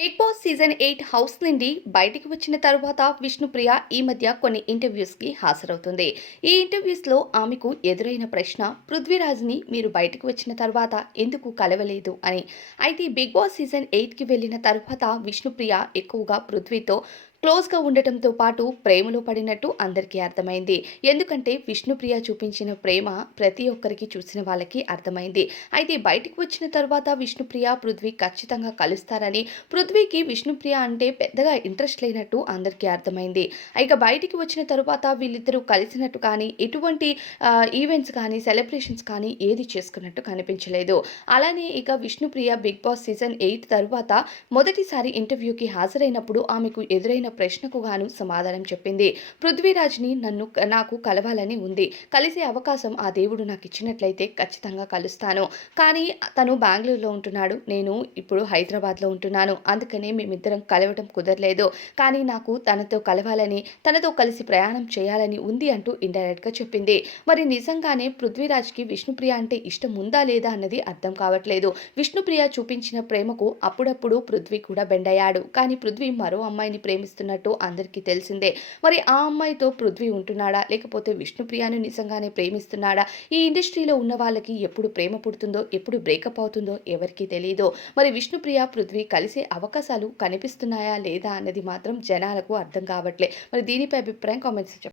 Bigg Boss season eight house నుండి బయటికి వచ్చిన తరువాత విష్ణుప్రియ ఈ మధ్య కొన్ని ఇంటర్వ్యూస్కి హాజరవుతుంది. ఈ ఇంటర్వ్యూస్లో ఆమెకు ఎదురైన ప్రశ్న పృథ్వీరాజ్ని మీరు బయటకు వచ్చిన తర్వాత ఎందుకు కలవలేదు? అని. అయితే బిగ్ బాస్ సీజన్ ఎయిట్కి వెళ్ళిన తర్వాత విష్ణుప్రియ ఎక్కువగా పృథ్వీతో క్లోజ్గా ఉండటంతో పాటు ప్రేమలో పడినట్టు అందరికీ అర్థమైంది. ఎందుకంటే విష్ణుప్రియ చూపించిన ప్రేమ ప్రతి ఒక్కరికి చూసిన వాళ్ళకి అర్థమైంది. అయితే బయటికి వచ్చిన తర్వాత విష్ణుప్రియ పృథ్వీ ఖచ్చితంగా కలుస్తారని పృథ్వీకి విష్ణుప్రియ అంటే పెద్దగా ఇంట్రెస్ట్ లేనట్టు అందరికీ అర్థమైంది. ఇక బయటికి వచ్చిన తర్వాత వీళ్ళిద్దరూ కలిసినట్టు కానీ ఎటువంటి ఈవెంట్స్ కానీ సెలబ్రేషన్స్ కానీ ఏది చేసుకున్నట్టు కనిపించలేదు. అలానే ఇక Vishnupriya Bigg Boss season eight తర్వాత మొదటిసారి ఇంటర్వ్యూకి హాజరైనప్పుడు ఆమెకు ఎదురైన ప్రశ్నకు గాను సమాధానం చెప్పింది. పృథ్వీరాజ్ని నన్ను నాకు కలవాలని ఉంది. కలిసే అవకాశం ఆ దేవుడు నాకు ఇచ్చినట్లయితే ఖచ్చితంగా కలుస్తాను. కానీ తను బెంగళూరులో ఉంటున్నాడు. నేను ఇప్పుడు హైదరాబాద్లో ఉంటున్నాను. అందుకనే మేమిద్దరం కలవటం కుదరలేదు. కానీ నాకు తనతో కలవాలని తనతో కలిసి ప్రయాణం చేయాలని ఉంది అంటూ ఇండైరెక్ట్గా చెప్పింది. మరి నిజంగానే పృథ్వీరాజ్కి విష్ణుప్రియ అంటే ఇష్టం ఉందా లేదా అన్నది అర్థం కావట్లేదు. విష్ణుప్రియ చూపించిన ప్రేమకు అప్పుడప్పుడు పృథ్వీ కూడా బెండయ్యాడు. కానీ పృథ్వీ మరో అమ్మాయిని ప్రేమిస్తున్నట్టు అందరికీ తెలిసిందే. మరి ఆ అమ్మాయితో పృథ్వీ ఉంటున్నాడా? లేకపోతే విష్ణుప్రియను నిజంగానే ప్రేమిస్తున్నాడా? ఈ ఇండస్ట్రీలో ఉన్న వాళ్ళకి ఎప్పుడు ప్రేమ పుడుతుందో ఎప్పుడు బ్రేకప్ అవుతుందో ఎవరికీ తెలియదు మరి విష్ణుప్రియ పృథ్వీ కలిసే అవకాశాలు కనిపిస్తున్నాయా లేదా అన్నది మాత్రం జనాలకు అర్థం కావట్లే. మరి దీనిపై అభిప్రాయం కామెంట్స్ చెప్పండి.